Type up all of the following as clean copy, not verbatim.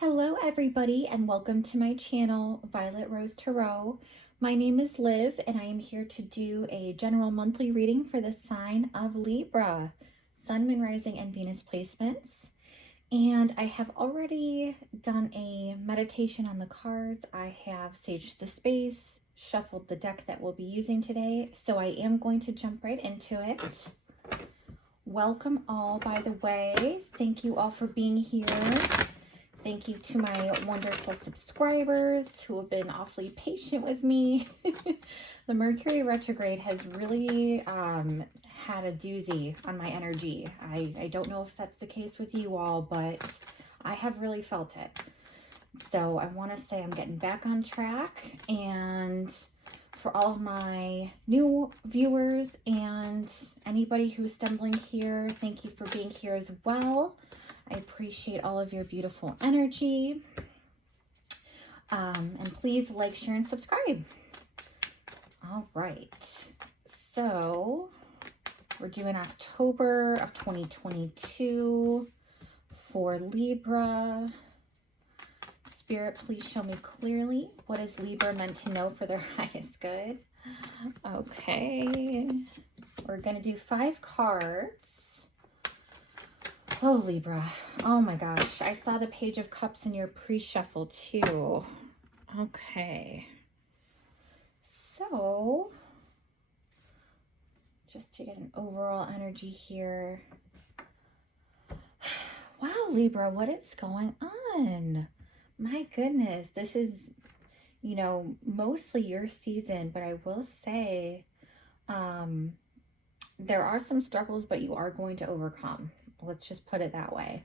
Hello everybody and welcome to my channel, Violet Rose Tarot. My name is Liv and I am here to do a general monthly reading for the sign of Libra, Sun, Moon, Rising, and Venus placements. And I have already done a meditation on the cards. I have saged the space, shuffled the deck that we'll be using today. So I am going to jump right into it. Welcome all, by the way. Thank you all for being here. Thank you to my wonderful subscribers who have been awfully patient with me. The Mercury retrograde has really had a doozy on my energy. I don't know if that's the case with you all, but I have really felt it. So I want to say I'm getting back on track. And for all of my new viewers and anybody who's stumbling here, thank you for being here as well. I appreciate all of your beautiful energy. And please like, share, and subscribe. All right. So we're doing October of 2022 for Libra. Spirit, please show me clearly what is Libra meant to know for their highest good. Okay. We're going to do 5 cards. Oh, Libra. Oh my gosh. I saw the Page of Cups in your pre-shuffle too. Okay. So, just to get an overall energy here. Wow, Libra, what is going on? My goodness. This is, you know, mostly your season, but I will say there are some struggles, but you are going to overcome. Let's just put it that way.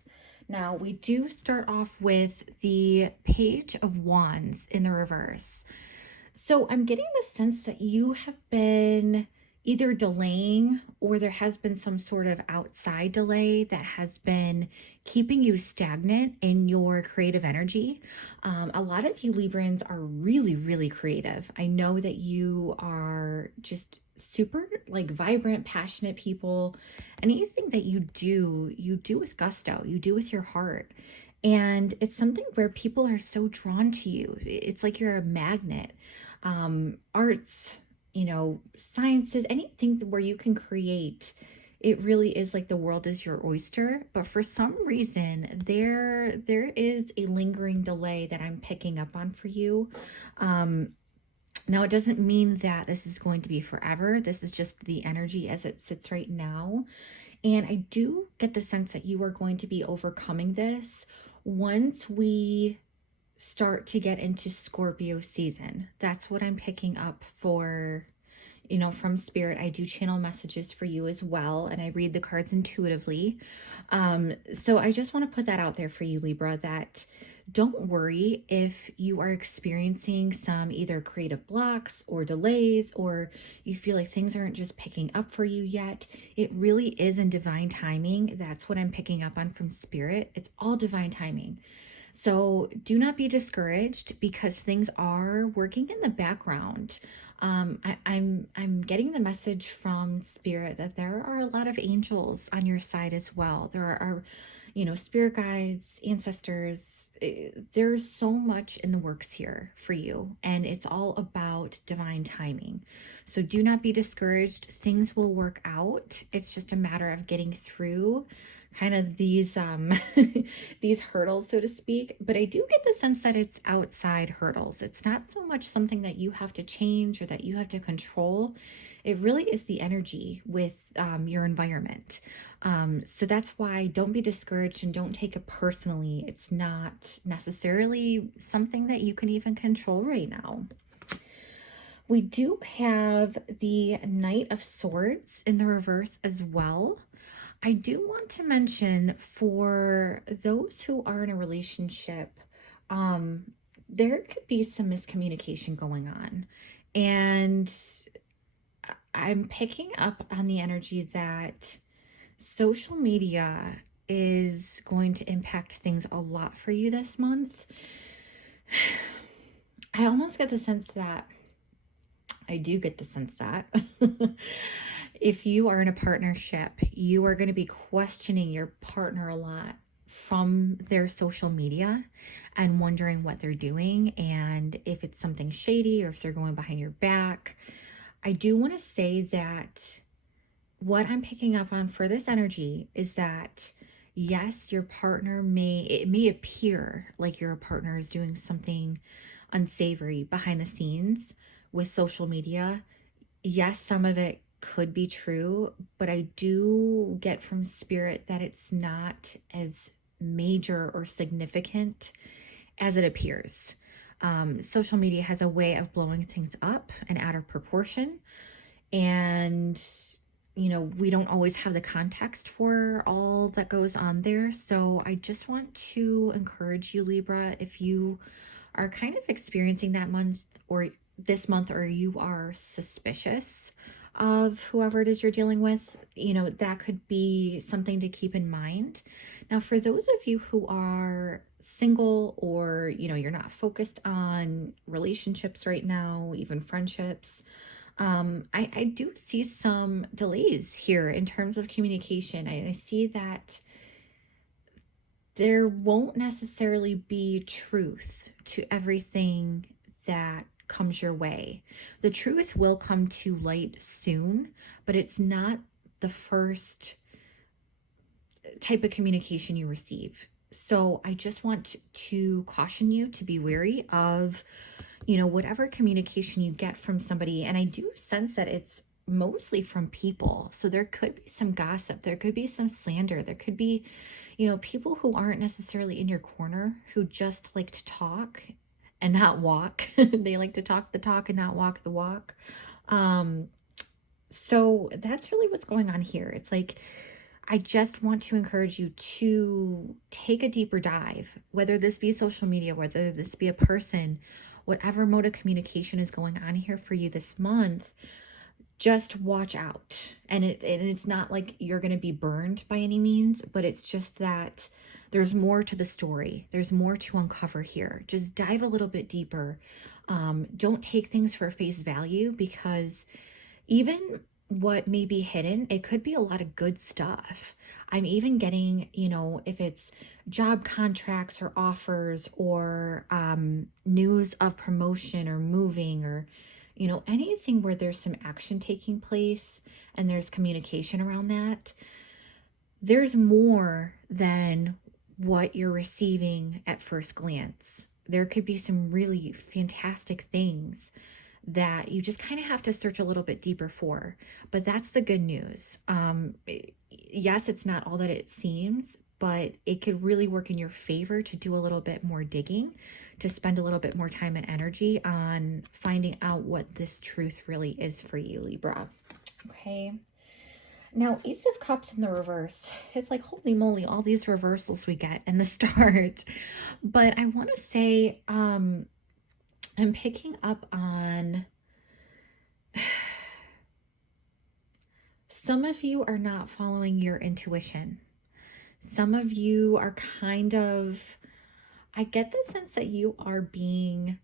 Now, we do start off with the Page of Wands in the reverse. So I'm getting the sense that you have been either delaying or there has been some sort of outside delay that has been keeping you stagnant in your creative energy. A lot of you Librans are really, really creative. I know that you are just super like vibrant, passionate people. Anything that you do with gusto, you do with your heart. And it's something where people are so drawn to you. It's like you're a magnet. Arts, you know, sciences, anything where you can create, it really is like the world is your oyster. But for some reason, there is a lingering delay that I'm picking up on for you. Now, it doesn't mean that this is going to be forever. This is just the energy as it sits right now. And I do get the sense that you are going to be overcoming this once we start to get into Scorpio season. That's what I'm picking up for, you know, from Spirit. I do channel messages for you as well, and I read the cards intuitively. So I just want to put that out there for you, Libra, that don't worry if you are experiencing some either creative blocks or delays, or you feel like things aren't just picking up for you yet. It really is in divine timing. That's what I'm picking up on from Spirit. It's all divine timing. So do not be discouraged because things are working in the background. I'm getting the message from Spirit that there are a lot of angels on your side as well. There are, you know, spirit guides, ancestors. There's so much in the works here for you, and it's all about divine timing. So do not be discouraged. Things will work out. It's just a matter of getting through kind of these these hurdles, so to speak. But I do get the sense that it's outside hurdles. It's not so much something that you have to change or that you have to control. It really is the energy with your environment. So that's why don't be discouraged and don't take it personally. It's not necessarily something that you can even control right now. We do have the Knight of Swords in the reverse as well. I do want to mention for those who are in a relationship, there could be some miscommunication going on. And I'm picking up on the energy that social media is going to impact things a lot for you this month. I almost get the sense that, I do get the sense that if you are in a partnership, you are going to be questioning your partner a lot from their social media and wondering what they're doing and if it's something shady or if they're going behind your back. I do want to say that what I'm picking up on for this energy is that yes, your partner it may appear like your partner is doing something unsavory behind the scenes with social media. Yes, some of it could be true, but I do get from spirit that it's not as major or significant as it appears. Social media has a way of blowing things up and out of proportion. And, we don't always have the context for all that goes on there. So I just want to encourage you, Libra, if you are kind of experiencing that month or this month, or you are suspicious of whoever it is you're dealing with, that could be something to keep in mind. Now, for those of you who are single or, you're not focused on relationships right now, even friendships, I do see some delays here in terms of communication. I see that there won't necessarily be truth to everything that comes your way. The truth will come to light soon, but it's not the first type of communication you receive. So I just want to caution you to be wary of, whatever communication you get from somebody. And I do sense that it's mostly from people. So there could be some gossip, there could be some slander, there could be, people who aren't necessarily in your corner, who just like to talk and not walk. They like to talk the talk and not walk the walk. So that's really what's going on here. It's like, I just want to encourage you to take a deeper dive, whether this be social media, whether this be a person, whatever mode of communication is going on here for you this month. Just watch out. And it's not like you're going to be burned by any means, but it's just that there's more to the story. There's more to uncover here. Just dive a little bit deeper. Don't take things for face value, because even what may be hidden, it could be a lot of good stuff. I'm even getting, if it's job contracts or offers or news of promotion or moving or, anything where there's some action taking place and there's communication around that. There's more than what you're receiving at first glance. There could be some really fantastic things that you just kind of have to search a little bit deeper for. But that's the good news. Yes, it's not all that it seems, but it could really work in your favor to do a little bit more digging, to spend a little bit more time and energy on finding out what this truth really is for you, Libra. Okay. Now, Ace of Cups in the reverse. It's like, holy moly, all these reversals we get in the start. But I want to say, I'm picking up on some of you are not following your intuition. Some of you are I get the sense that you are being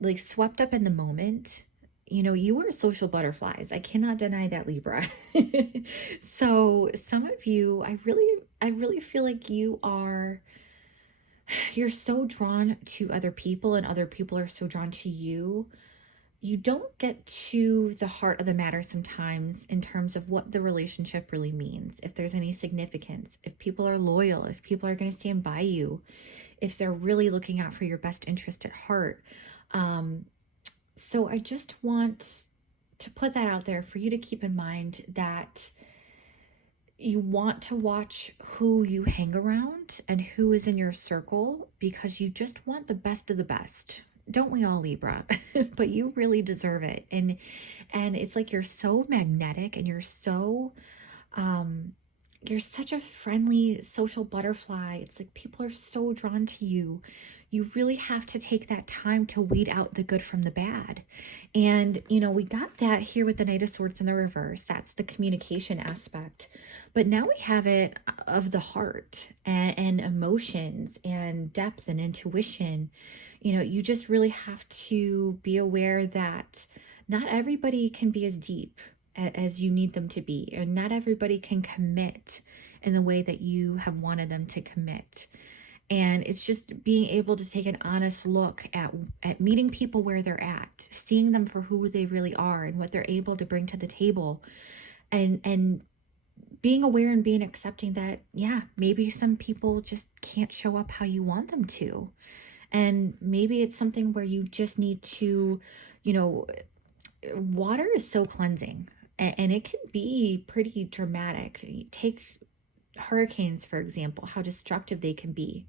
like swept up in the moment. You are social butterflies. I cannot deny that, Libra. So some of you, I really feel like you're so drawn to other people and other people are so drawn to you. You don't get to the heart of the matter sometimes in terms of what the relationship really means, if there's any significance, if people are loyal, if people are going to stand by you, if they're really looking out for your best interest at heart. So I just want to put that out there for you to keep in mind, that you want to watch who you hang around and who is in your circle, because you just want the best of the best. Don't we all, Libra? But you really deserve it. And it's like you're so magnetic and you're such a friendly social butterfly. It's like people are so drawn to you. You really have to take that time to weed out the good from the bad. And, we got that here with the Knight of Swords in the reverse. That's the communication aspect. But now we have it of the heart and emotions and depth and intuition. You just really have to be aware that not everybody can be as deep as you need them to be. And not everybody can commit in the way that you have wanted them to commit. And it's just being able to take an honest look at meeting people where they're at, seeing them for who they really are and what they're able to bring to the table, and being aware and being accepting that, yeah, maybe some people just can't show up how you want them to. And maybe it's something where you just need to, you know, water is so cleansing, and it can be pretty dramatic. Take hurricanes, for example, how destructive they can be.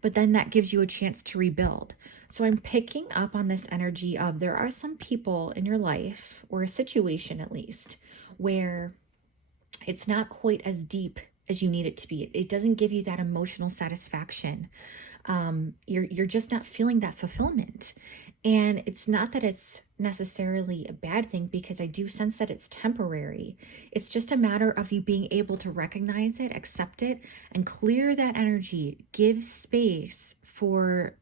But then that gives you a chance to rebuild. So I'm picking up on this energy of there are some people in your life, or a situation at least, where it's not quite as deep as you need it to be. It doesn't give you that emotional satisfaction. You're just not feeling that fulfillment. And it's not that it's necessarily a bad thing, because I do sense that it's temporary. It's just a matter of you being able to recognize it, accept it, and clear that energy. Give space for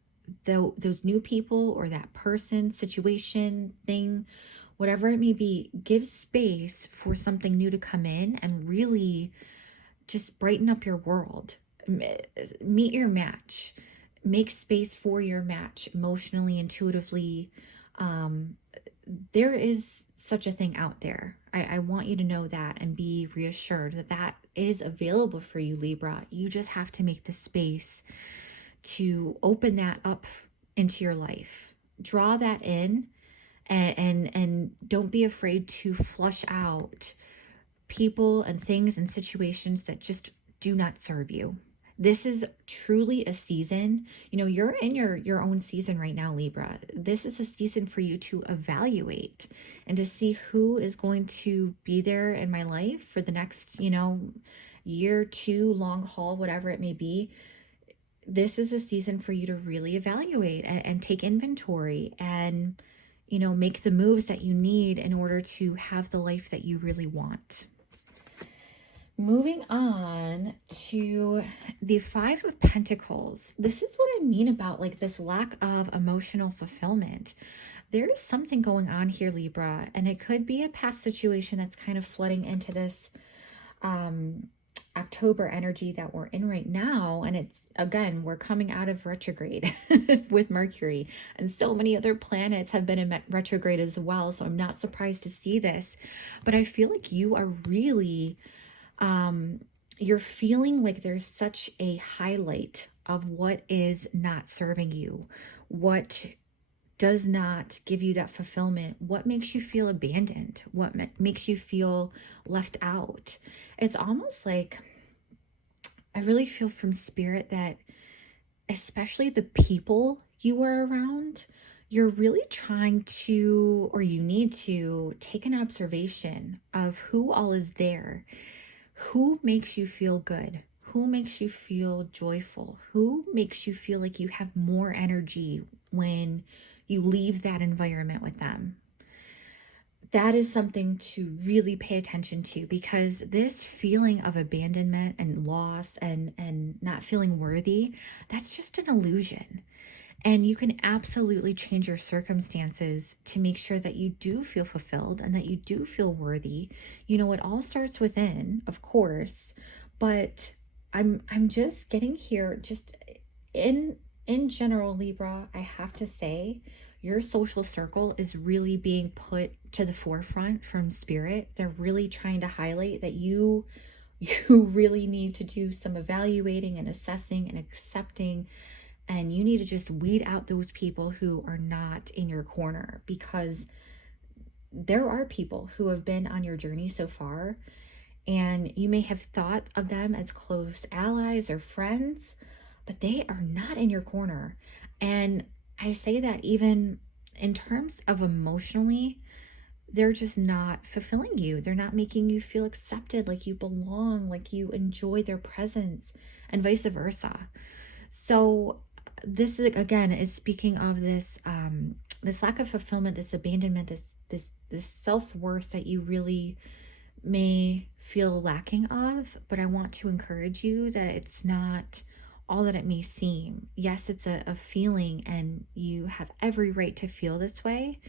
those new people, or that person, situation, thing, whatever it may be. Give space for something new to come in and really just brighten up your world. Meet your match. Make space for your match emotionally, intuitively. There is such a thing out there. I want you to know that and be reassured that that is available for you, Libra. You just have to make the space to open that up into your life. Draw that in, and don't be afraid to flush out people and things and situations that just do not serve you. This is truly a season. You know, you're in your own season right now, Libra. This is a season for you to evaluate and to see who is going to be there in my life for the next, year, two, long haul, whatever it may be. This is a season for you to really evaluate and take inventory and, make the moves that you need in order to have the life that you really want. Moving on to the Five of Pentacles. This is what I mean about like this lack of emotional fulfillment. There is something going on here, Libra, and it could be a past situation that's kind of flooding into this October energy that we're in right now. And it's, again, we're coming out of retrograde with Mercury, and so many other planets have been in retrograde as well. So I'm not surprised to see this, but I feel like you are really you're feeling like there's such a highlight of what is not serving you, what does not give you that fulfillment, what makes you feel abandoned, what makes you feel left out. It's almost like I really feel from spirit that especially the people you are around, you're really trying to, or you need to take an observation of who all is there. Who makes you feel good? Who makes you feel joyful? Who makes you feel like you have more energy when you leave that environment with them? That is something to really pay attention to, because this feeling of abandonment and loss and not feeling worthy, that's just an illusion. And you can absolutely change your circumstances to make sure that you do feel fulfilled and that you do feel worthy. It all starts within, of course, but I'm just getting here, just in general, Libra, I have to say, your social circle is really being put to the forefront from spirit. They're really trying to highlight that you really need to do some evaluating and assessing and accepting. And you need to just weed out those people who are not in your corner, because there are people who have been on your journey so far, and you may have thought of them as close allies or friends, but they are not in your corner. And I say that even in terms of emotionally, they're just not fulfilling you. They're not making you feel accepted, like you belong, like you enjoy their presence, and vice versa. So this is, again, is speaking of this this lack of fulfillment, this abandonment, this self-worth that you really may feel lacking of. But I want to encourage you that it's not all that it may seem. Yes, it's a feeling, and you have every right to feel this way,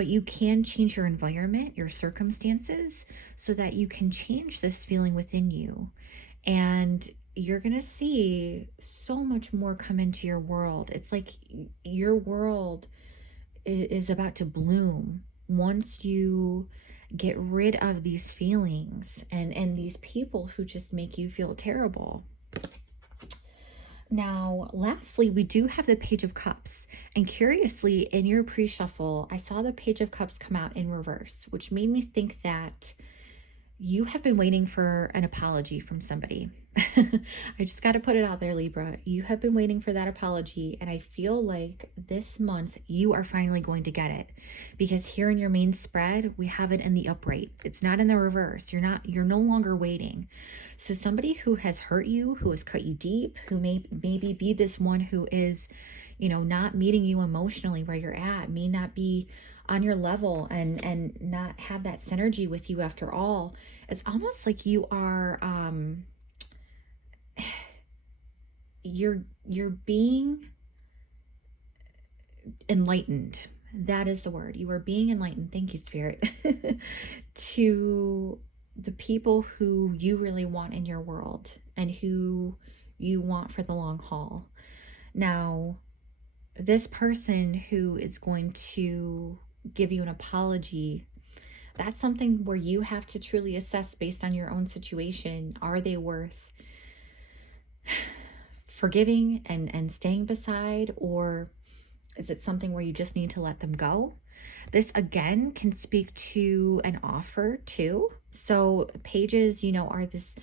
but you can change your environment, your circumstances, so that you can change this feeling within you. And you're going to see so much more come into your world. It's like your world is about to bloom once you get rid of these feelings and these people who just make you feel terrible. Now, lastly, we do have the Page of Cups. And curiously, in your pre-shuffle, I saw the Page of Cups come out in reverse, which made me think that you have been waiting for an apology from somebody. I just got to put it out there, Libra. You have been waiting for that apology, and I feel like this month you are finally going to get it, because here in your main spread, we have it in the upright. It's not in the reverse. You're no longer waiting. So somebody who has hurt you, who has cut you deep, who may maybe be this one who is, not meeting you emotionally where you're at, may not be on your level and not have that synergy with you after all. It's almost like you are you're being enlightened. That is the word. You are being enlightened. Thank you, Spirit. To the people who you really want in your world and who you want for the long haul. Now, this person who is going to give you an apology, that's something where you have to truly assess based on your own situation. Are they worth forgiving and staying beside, or is it something where you just need to let them go? This again can speak to an offer too. So pages, are this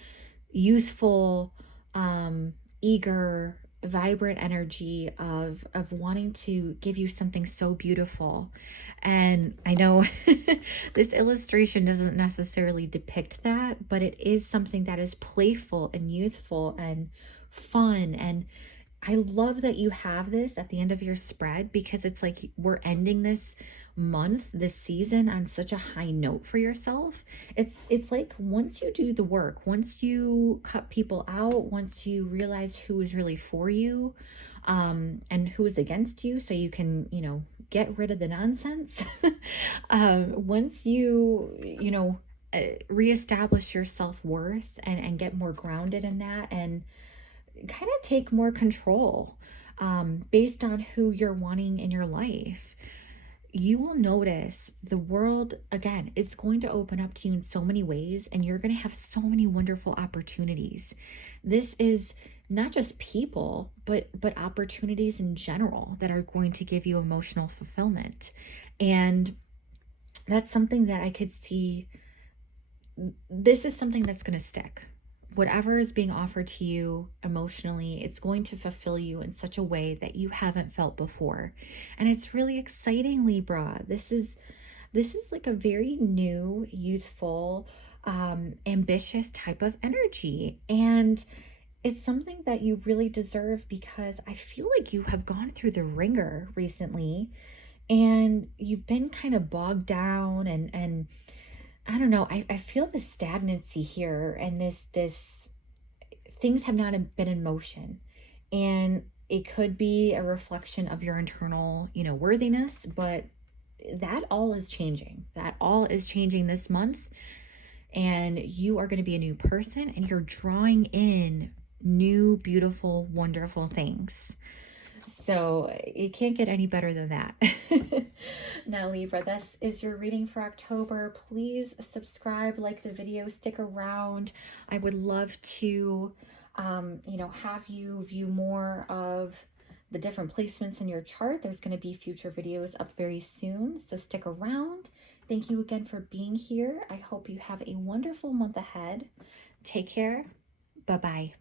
youthful, eager, vibrant energy of wanting to give you something so beautiful. And I know this illustration doesn't necessarily depict that, but it is something that is playful and youthful and fun. And I love that you have this at the end of your spread, because it's like we're ending this month, this season, on such a high note for yourself. It's like once you do the work, once you cut people out, once you realize who is really for you, and who is against you, so you can, get rid of the nonsense. Once you reestablish your self-worth and get more grounded in that, and kind of take more control based on who you're wanting in your life, you will notice the world, again, it's going to open up to you in so many ways, and you're going to have so many wonderful opportunities. This is not just people, but opportunities in general that are going to give you emotional fulfillment. And that's something that I could see. This is something that's going to stick. Whatever is being offered to you emotionally, it's going to fulfill you in such a way that you haven't felt before. And it's really exciting, Libra. This is like a very new, youthful, ambitious type of energy. And it's something that you really deserve, because I feel like you have gone through the ringer recently, and you've been kind of bogged down, and I don't know, I feel the stagnancy here, and this things have not been in motion. And it could be a reflection of your internal, worthiness, but that all is changing. That all is changing this month, and you are going to be a new person, and you're drawing in new, beautiful, wonderful things. So it can't get any better than that. Now, Libra, this is your reading for October. Please subscribe, like the video, stick around. I would love to, have you view more of the different placements in your chart. There's going to be future videos up very soon, so stick around. Thank you again for being here. I hope you have a wonderful month ahead. Take care. Bye-bye.